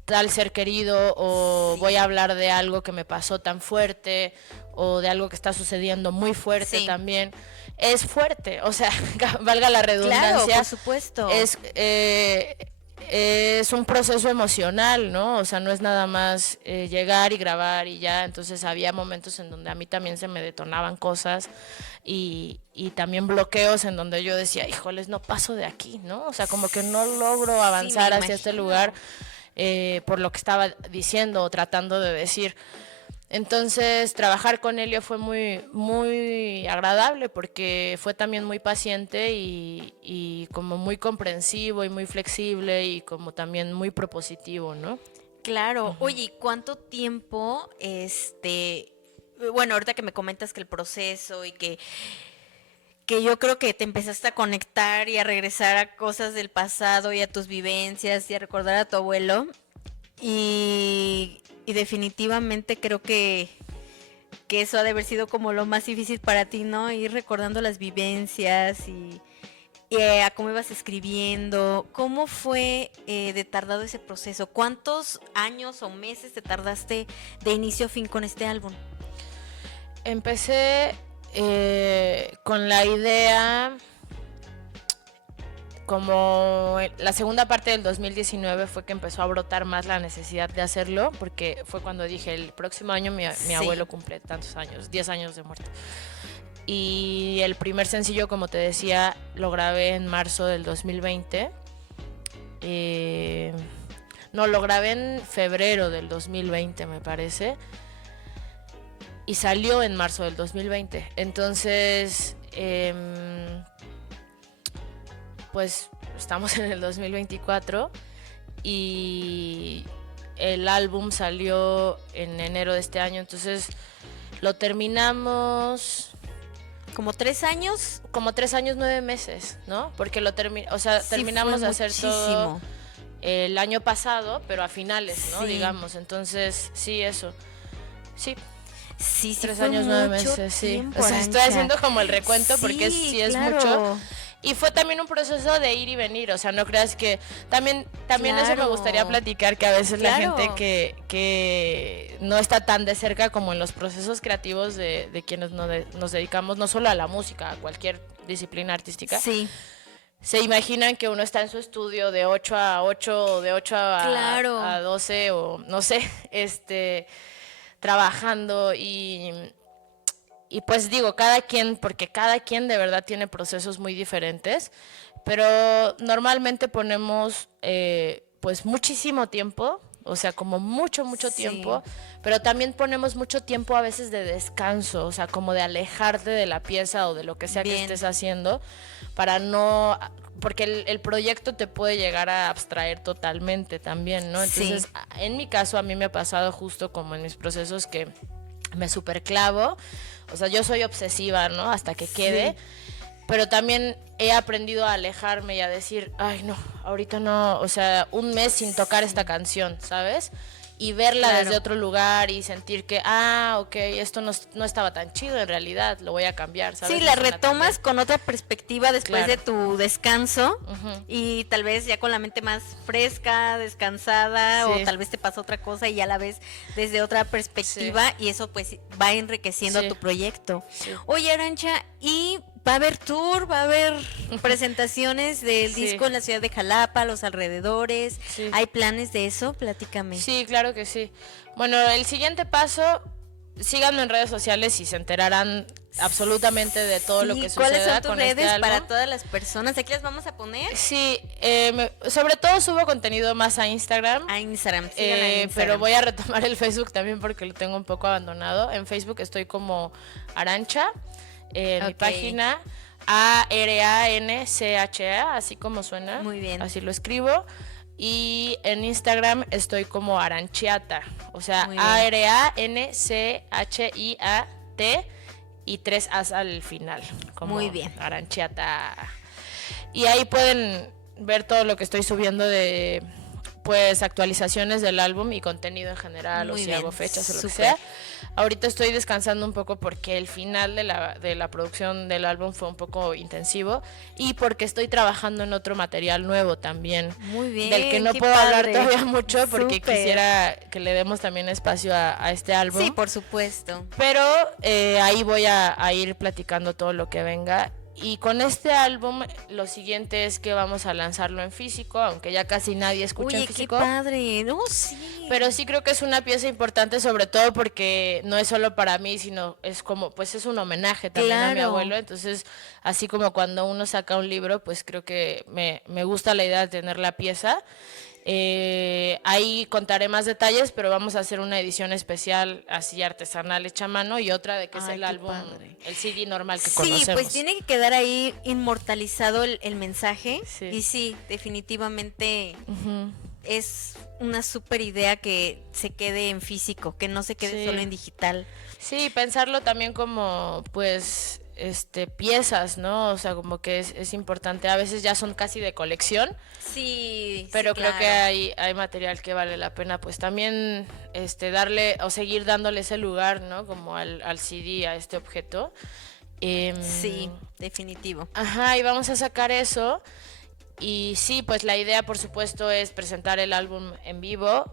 tal ser querido, o voy a hablar de algo que me pasó tan fuerte, o de algo que está sucediendo muy fuerte también. Es fuerte, o sea, valga la redundancia. Claro, por supuesto. Es un proceso emocional, ¿no? O sea, no es nada más llegar y grabar y ya. Entonces había momentos en donde a mí también se me detonaban cosas y también bloqueos en donde yo decía, híjoles, no paso de aquí, ¿no? O sea, como que no logro avanzar hacia este lugar por lo que estaba diciendo o tratando de decir. Entonces, trabajar con Elio fue muy, muy agradable porque fue también muy paciente y como muy comprensivo y muy flexible y como también muy propositivo, ¿no? Claro. Oye, ¿y cuánto tiempo, bueno, ahorita que me comentas que el proceso y que yo creo que te empezaste a conectar y a regresar a cosas del pasado y a tus vivencias y a recordar a tu abuelo y definitivamente creo que eso ha de haber sido como lo más difícil para ti, ¿no? Ir recordando las vivencias y a cómo ibas escribiendo. ¿Cómo fue de tardado ese proceso? ¿Cuántos años o meses te tardaste de inicio a fin con este álbum? Empecé con la idea como la segunda parte del 2019 fue que empezó a brotar más la necesidad de hacerlo, porque fue cuando dije, el próximo año mi abuelo cumple tantos años, 10 años de muerte. Y el primer sencillo, como te decía, lo grabé en marzo del 2020. No, lo grabé en febrero del 2020, me parece. Y salió en marzo del 2020. Entonces, pues estamos en el 2024 y el álbum salió en enero de este año. Entonces, lo terminamos como 3 años. Como 3 años, 9 meses, ¿no? Porque Sí, terminamos de fue hacer muchísimo. todo el año pasado, pero a finales, ¿no? Sí. Digamos, entonces, sí, eso. Sí, Sí, 3 fue años, 9 mucho meses, sí. tiempo, O sea, estoy Arantxa. haciendo como el recuento porque sí es claro. mucho. Y fue también un proceso de ir y venir, o sea, no creas que... También eso me Claro. gustaría platicar, que a veces la Claro. gente que no está tan de cerca como en los procesos creativos de quienes nos dedicamos no solo a la música, a cualquier disciplina artística, Sí, se imaginan que uno está en su estudio de 8 a 8 o de 8 Claro. a 12 o no sé, trabajando y pues digo, cada quien, porque cada quien de verdad tiene procesos muy diferentes, pero normalmente ponemos pues muchísimo tiempo, o sea, como mucho Sí. tiempo, pero también ponemos mucho tiempo a veces de descanso, o sea, como de alejarte de la pieza o de lo que sea que Bien. estés haciendo, para no... Porque el proyecto te puede llegar a abstraer totalmente también, ¿no? Sí. Entonces, en mi caso, a mí me ha pasado justo como en mis procesos que me superclavo. O sea, yo soy obsesiva, ¿no? Hasta que quede. Pero también he aprendido a alejarme y a decir, ay, no, ahorita no. O sea, un mes sin tocar esta canción, ¿sabes? Y verla Claro. desde otro lugar y sentir que, ok, esto no estaba tan chido en realidad, lo voy a cambiar, ¿sabes? Sí, la Eso me retomas cambió. con otra perspectiva después Claro. de tu descanso Ujú. y tal vez ya con la mente más fresca, descansada, Sí. o tal vez te pasa otra cosa y ya la ves desde otra perspectiva y eso pues va enriqueciendo Sí. tu proyecto. Sí. Oye, Arantxa, ¿y va a haber tour, va a haber presentaciones del Sí. disco en la ciudad de Jalapa, los alrededores? Sí. ¿Hay planes de eso? Platícame. Sí, claro que sí. Bueno, el siguiente paso, síganme en redes sociales y se enterarán absolutamente de todo lo Sí, que ¿cuáles suceda son tus con redes este álbum. para todas las personas? Aquí las vamos a poner Sí, sobre todo subo contenido más a Instagram. a Instagram. Síganla en Instagram. Pero voy a retomar el Facebook también porque lo tengo un poco abandonado. En Facebook estoy como Arantxa, mi Ok. página Arancha, así como suena. Muy bien. Así lo escribo. Y en Instagram estoy como Aranchiata, o sea, Muy bien. Aranchiat y 3 As al final, como Muy bien. Aranchiata. Y ahí pueden ver todo lo que estoy subiendo de pues actualizaciones del álbum y contenido en general, Muy o si bien, hago fechas o lo que súper. sea. Ahorita estoy descansando un poco porque el final de la producción del álbum fue un poco intensivo y porque estoy trabajando en otro material nuevo también. Muy bien, Del que no qué puedo hablar padre. todavía mucho porque Súper. quisiera que le demos también espacio a este álbum. Sí, por supuesto. Pero ahí voy a ir platicando todo lo que venga. Y con este álbum, lo siguiente es que vamos a lanzarlo en físico, aunque ya casi nadie escucha Oye, en qué físico. padre. No, sí. Pero sí creo que es una pieza importante, sobre todo porque no es solo para mí, sino es como, pues es un homenaje también a mi Claro. abuelo. Entonces, así como cuando uno saca un libro, pues creo que me gusta la idea de tener la pieza. Ahí contaré más detalles, pero vamos a hacer una edición especial así artesanal hecha a mano y otra de que es Ay, el qué álbum, padre. el CD normal que Sí, conocemos. pues tiene que quedar ahí inmortalizado el mensaje. Sí. Y sí, definitivamente Ujú. es una súper idea que se quede en físico, que no se quede Sí. solo en digital. Sí, pensarlo también como, pues, piezas, ¿no? O sea, como que es importante. A veces ya son casi de colección, Sí, pero sí, creo que claro. hay material que vale la pena, pues también, darle o seguir dándole ese lugar, ¿no? Como al CD, a este objeto. Sí, definitivo. Ajá, y vamos a sacar eso. Y sí, pues la idea, por supuesto, es presentar el álbum en vivo.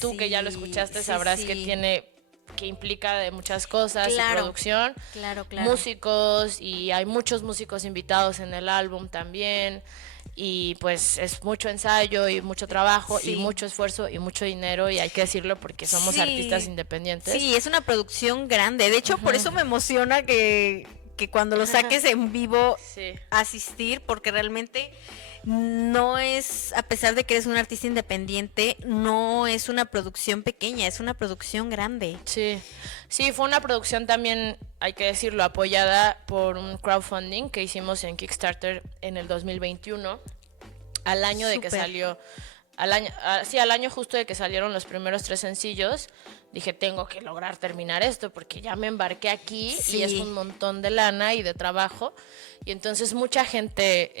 Tú que ya lo escuchaste Sí, sabrás sí. que implica de muchas cosas, y Claro. producción, Claro, claro. músicos, y hay muchos músicos invitados en el álbum también. Y pues es mucho ensayo y mucho trabajo Sí. y mucho esfuerzo y mucho dinero, y hay que decirlo porque somos Sí. artistas independientes. Sí, es una producción grande. De hecho, por eso me emociona que cuando lo saques en vivo Sí. asistir, porque realmente no es, a pesar de que eres un artista independiente, no es una producción pequeña, es una producción grande. Sí, sí, fue una producción también, hay que decirlo, apoyada por un crowdfunding que hicimos en Kickstarter en el 2021, al año de que Súper. salió al año justo de que salieron los primeros 3 sencillos, dije, tengo que lograr terminar esto porque ya me embarqué aquí y es un montón de lana y de trabajo. Y entonces mucha gente,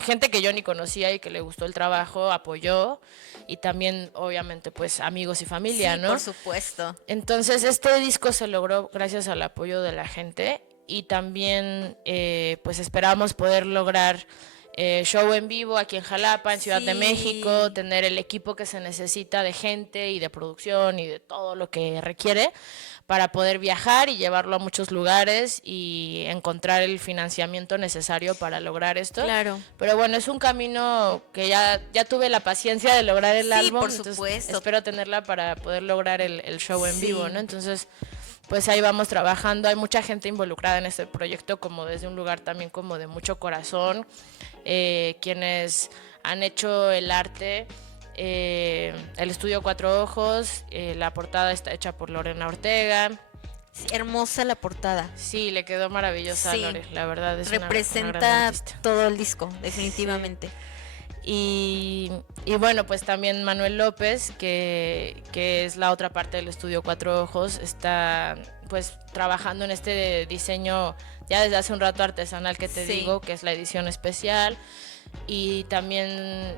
gente que yo ni conocía y que le gustó el trabajo, apoyó, y también obviamente pues amigos y familia, ¿no? Por supuesto. Entonces este disco se logró gracias al apoyo de la gente, y también pues esperamos poder lograr show en vivo aquí en Jalapa, en Ciudad de México, tener el equipo que se necesita de gente y de producción y de todo lo que requiere para poder viajar y llevarlo a muchos lugares y encontrar el financiamiento necesario para lograr esto. Claro. Pero bueno, es un camino que ya tuve la paciencia de lograr el álbum. Por supuesto. Espero tenerla para poder lograr el show en vivo, ¿no? Entonces, pues ahí vamos trabajando. Hay mucha gente involucrada en este proyecto, como desde un lugar también como de mucho corazón, quienes han hecho el arte. El estudio Cuatro Ojos, la portada está hecha por Lorena Ortega. Sí, hermosa la portada. Sí, le quedó maravillosa a Lore, la verdad es representa una gran artista. todo el disco, definitivamente. Y bueno, pues también Manuel López, que es la otra parte del estudio Cuatro Ojos, está pues trabajando en este diseño ya desde hace un rato artesanal que te digo, que es la edición especial. Y también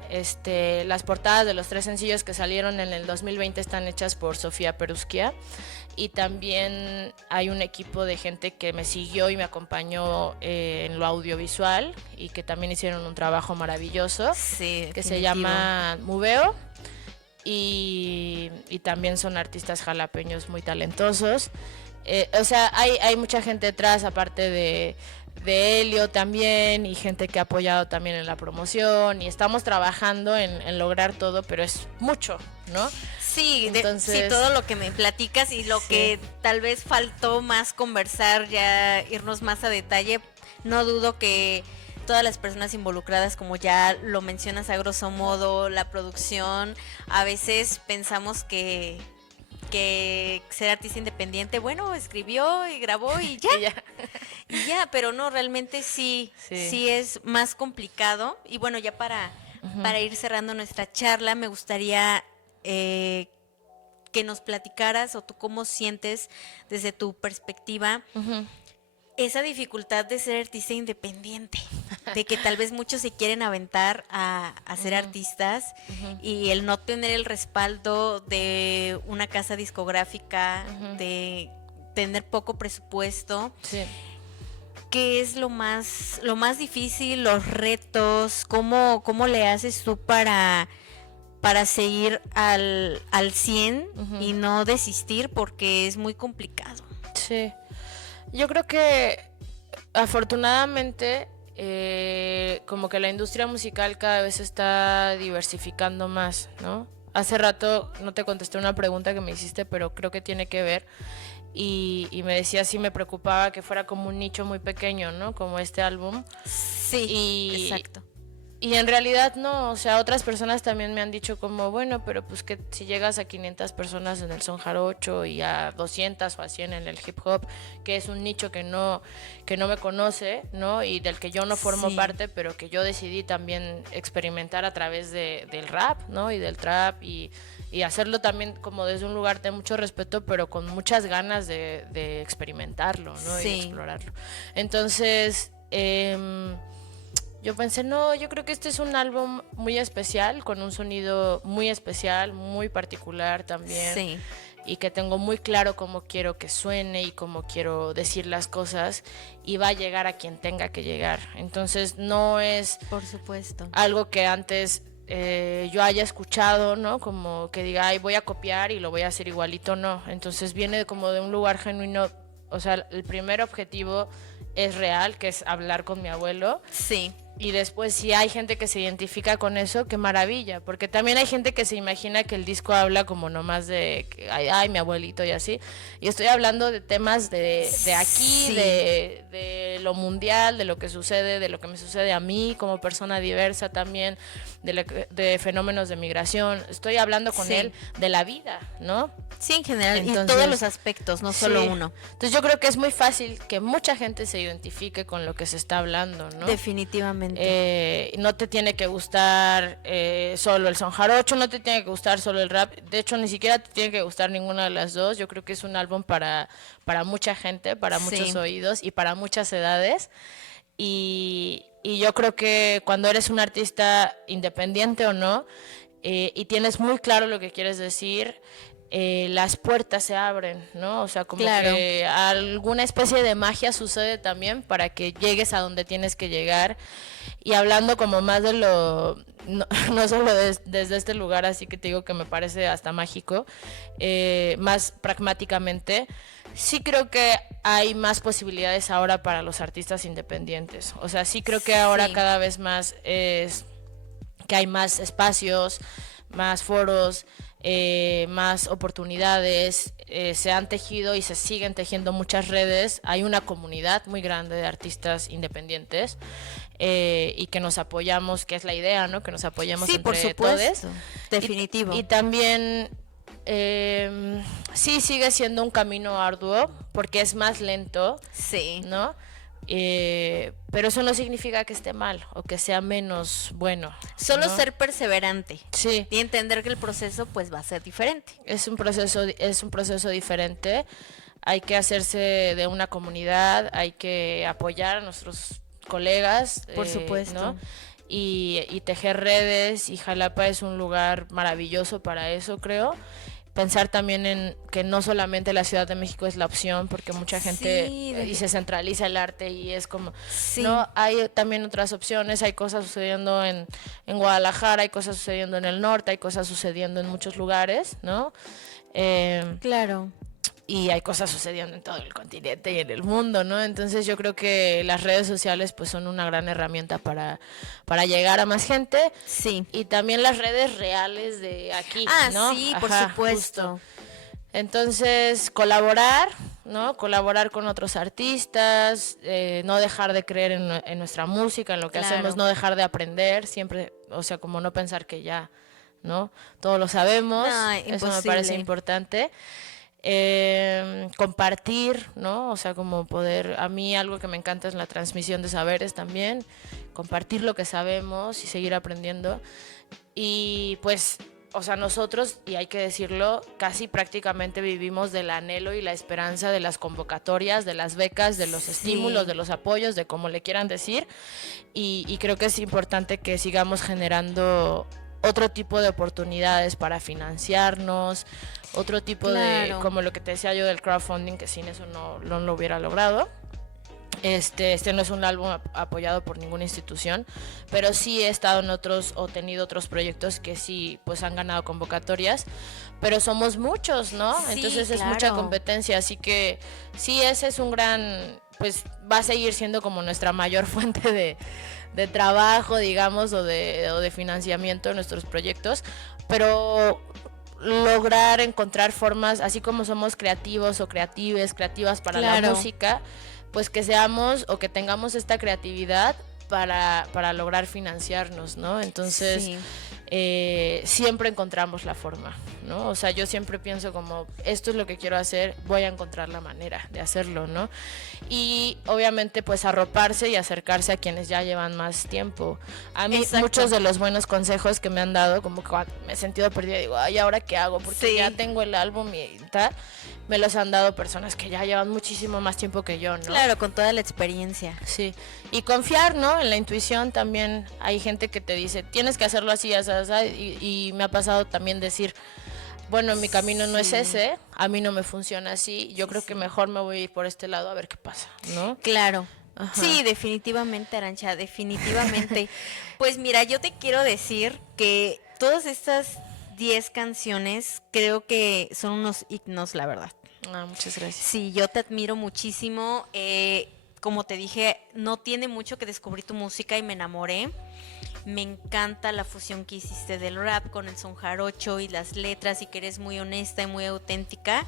las portadas de los 3 sencillos que salieron en el 2020 están hechas por Sofía Perusquia. Y también hay un equipo de gente que me siguió y me acompañó en lo audiovisual y que también hicieron un trabajo maravilloso, que se llama Muveo, y también son artistas jalapeños muy talentosos. O sea, hay mucha gente detrás, aparte de Helio también, y gente que ha apoyado también en la promoción, y estamos trabajando en lograr todo, pero es mucho, ¿no? Sí, sí, todo lo que me platicas y lo que tal vez faltó más conversar, ya irnos más a detalle, no dudo que todas las personas involucradas, como ya lo mencionas a grosso modo, la producción, a veces pensamos que ser artista independiente, bueno, escribió y grabó y ya. Y ya, pero no, realmente sí es más complicado. Y bueno, ya para ir cerrando nuestra charla, me gustaría que nos platicaras, o tú cómo sientes desde tu perspectiva esa dificultad de ser artista independiente, de que tal vez muchos se quieren aventar a ser artistas y el no tener el respaldo de una casa discográfica, de tener poco presupuesto. Sí. ¿Qué es lo más difícil, los retos? ¿Cómo le haces tú para seguir al 100 y no desistir? Porque es muy complicado. Sí. Yo creo que afortunadamente como que la industria musical cada vez se está diversificando más, ¿no? Hace rato no te contesté una pregunta que me hiciste, pero creo que tiene que ver. Y me decía si me preocupaba que fuera como un nicho muy pequeño, ¿no? Como este álbum. Sí, exacto. Y en realidad no, o sea, otras personas también me han dicho como, bueno, pero pues que si llegas a 500 personas en el son jarocho y a 200 o a 100 en el hip hop, que es un nicho que no me conoce, ¿no? Y del que yo no formo parte, pero que yo decidí también experimentar a través del rap, ¿no? Y del trap y hacerlo también como desde un lugar de mucho respeto, pero con muchas ganas de experimentarlo, ¿no? Y de explorarlo. Entonces, yo pensé, no, yo creo que este es un álbum muy especial, con un sonido muy especial, muy particular también. Sí. Y que tengo muy claro cómo quiero que suene y cómo quiero decir las cosas, y va a llegar a quien tenga que llegar. Entonces no es, por supuesto, algo que antes yo haya escuchado, ¿no? Como que diga, ay, voy a copiar y lo voy a hacer igualito, no. Entonces viene como de un lugar genuino. O sea, el primer objetivo es real, que es hablar con mi abuelo. Sí. Y después, si hay gente que se identifica con eso, qué maravilla, porque también hay gente que se imagina que el disco habla como nomás de ay, mi abuelito y así, y estoy hablando de temas de aquí, de lo mundial, de lo que sucede, de lo que me sucede a mí como persona diversa también, de fenómenos de migración. Estoy hablando con él de la vida, ¿no? Sí, en general, y Entonces, todos los aspectos, no solo sí. uno. Entonces yo creo que es muy fácil que mucha gente se identifique con lo que se está hablando, ¿no? Definitivamente. No te tiene que gustar solo el son jarocho, no te tiene que gustar solo el rap. De hecho, ni siquiera te tiene que gustar ninguna de las dos. Yo creo que es un álbum para mucha gente, para muchos Sí. oídos y para muchas edades. Y yo creo que cuando eres un artista independiente o no, y tienes muy claro lo que quieres decir, las puertas se abren, ¿no? O sea, como Claro. que alguna especie de magia sucede también para que llegues a donde tienes que llegar. Y hablando como más de lo, no solo desde este lugar, así que te digo que me parece hasta mágico, más pragmáticamente, sí creo que hay más posibilidades ahora para los artistas independientes. O sea, sí creo que ahora Sí. cada vez más es que hay más espacios, más foros, más oportunidades, se han tejido y se siguen tejiendo muchas redes, hay una comunidad muy grande de artistas independientes y que nos apoyamos, que es la idea, ¿no? Que nos apoyemos Sí, por entre supuesto. todos. Definitivo. Y también sí sigue siendo un camino arduo porque es más lento, Sí. ¿no? Pero eso no significa que esté mal o que sea menos bueno. Solo ¿no? ser perseverante. Sí. Y entender que el proceso pues va a ser diferente. Es un proceso diferente. Hay que hacerse de una comunidad, hay que apoyar a nuestros colegas. Por supuesto. ¿no? Y tejer redes, y Jalapa es un lugar maravilloso para eso, creo. Pensar también en que no solamente la Ciudad de México es la opción, porque mucha gente y se centraliza el arte y es como, Sí. no, hay también otras opciones, hay cosas sucediendo en Guadalajara, hay cosas sucediendo en el norte, hay cosas sucediendo en muchos lugares, ¿no? Claro. Y hay cosas sucediendo en todo el continente y en el mundo, ¿no? Entonces yo creo que las redes sociales pues son una gran herramienta para llegar a más gente. Sí. Y también las redes reales de aquí, Ah, ¿no? sí, por supuesto. Justo. Entonces, colaborar, ¿no? Colaborar con otros artistas, no dejar de creer en nuestra música, en lo que Claro. hacemos, no dejar de aprender, siempre, o sea, como no pensar que ya, ¿no? Todo lo sabemos, No, eso me parece imposible. importante. Compartir, ¿no? O sea, como poder, a mí algo que me encanta es la transmisión de saberes también, compartir lo que sabemos y seguir aprendiendo. Y pues, o sea, nosotros, y hay que decirlo, casi prácticamente vivimos del anhelo y la esperanza de las convocatorias, de las becas, de los estímulos, de los apoyos, de como le quieran decir. Y creo que es importante que sigamos generando otro tipo de oportunidades para financiarnos, otro tipo de, como lo que te decía yo del crowdfunding, que sin eso no lo hubiera logrado. Este no es un álbum apoyado por ninguna institución, pero sí he estado en otros o tenido otros proyectos que sí pues han ganado convocatorias, pero somos muchos, ¿no? Sí, Entonces es claro. mucha competencia, así que sí, ese es un gran, pues va a seguir siendo como nuestra mayor fuente de trabajo, digamos, o de financiamiento de nuestros proyectos, pero lograr encontrar formas, así como somos creativos o creativas para la música, pues que seamos o que tengamos esta creatividad para lograr financiarnos, ¿no? Entonces, Sí. Siempre encontramos la forma, ¿no? O sea, yo siempre pienso como, esto es lo que quiero hacer, voy a encontrar la manera de hacerlo, ¿no? Y obviamente pues arroparse y acercarse a quienes ya llevan más tiempo. A mí muchos de los buenos consejos que me han dado, como que me he sentido perdida, digo, ay, ¿ahora qué hago? Porque ya tengo el álbum y tal, me los han dado personas que ya llevan muchísimo más tiempo que yo, ¿no? Claro, con toda la experiencia. Sí, y confiar, ¿no? En la intuición también. Hay gente que te dice, tienes que hacerlo así, y me ha pasado también decir, bueno, mi camino no es ese, a mí no me funciona así, yo creo que mejor me voy a ir por este lado a ver qué pasa, ¿no? Claro. Ajá. Sí, definitivamente, Arantxa, definitivamente. Pues mira, yo te quiero decir que todas estas 10 canciones creo que son unos himnos, la verdad. Ah, muchas gracias. Sí, yo te admiro muchísimo. Como te dije, no tiene mucho que descubrí tu música y me enamoré. Me encanta la fusión que hiciste del rap con el son jarocho y las letras, y que eres muy honesta y muy auténtica,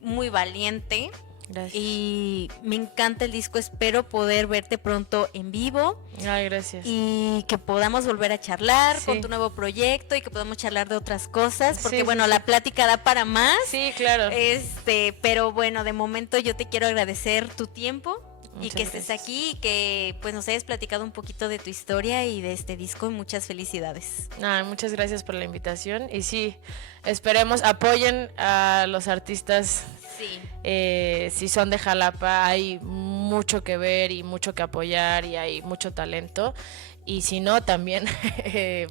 muy valiente. Gracias. Y me encanta el disco, espero poder verte pronto en vivo. Ay, gracias. Y que podamos volver a charlar Sí. con tu nuevo proyecto y que podamos charlar de otras cosas, porque Sí, bueno, sí, la sí. plática da para más. Sí, claro. Pero bueno, de momento yo te quiero agradecer tu tiempo y Muchas que estés gracias. aquí y que pues nos hayas platicado un poquito de tu historia y de este disco y muchas felicidades. Ay, muchas gracias por la invitación. Y sí, esperemos, apoyen a los artistas. Sí. Si son de Jalapa, hay mucho que ver y mucho que apoyar y hay mucho talento. Y si no, también,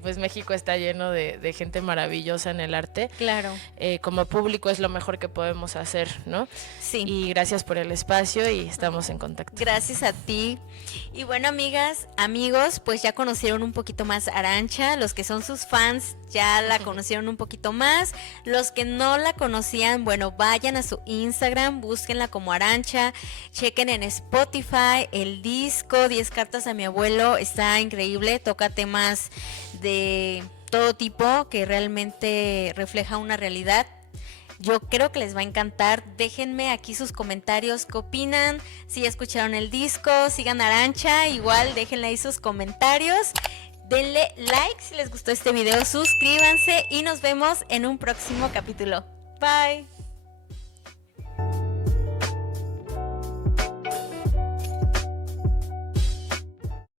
pues México está lleno de gente maravillosa en el arte. Claro. Como público es lo mejor que podemos hacer, ¿no? Sí. Y gracias por el espacio y estamos en contacto. Gracias a ti. Y bueno, amigas, amigos, pues ya conocieron un poquito más a Arantxa. Los que son sus fans ya la conocieron un poquito más. Los que no la conocían, bueno, vayan a su Instagram, búsquenla como Arantxa, chequen en Spotify el disco 10 cartas a mi abuelo, está increíble, toca temas de todo tipo que realmente refleja una realidad. Yo creo que les va a encantar. Déjenme aquí sus comentarios, qué opinan, si ya escucharon el disco, sigan a Arantxa, igual déjenle ahí sus comentarios. Denle like si les gustó este video, suscríbanse y nos vemos en un próximo capítulo. Bye.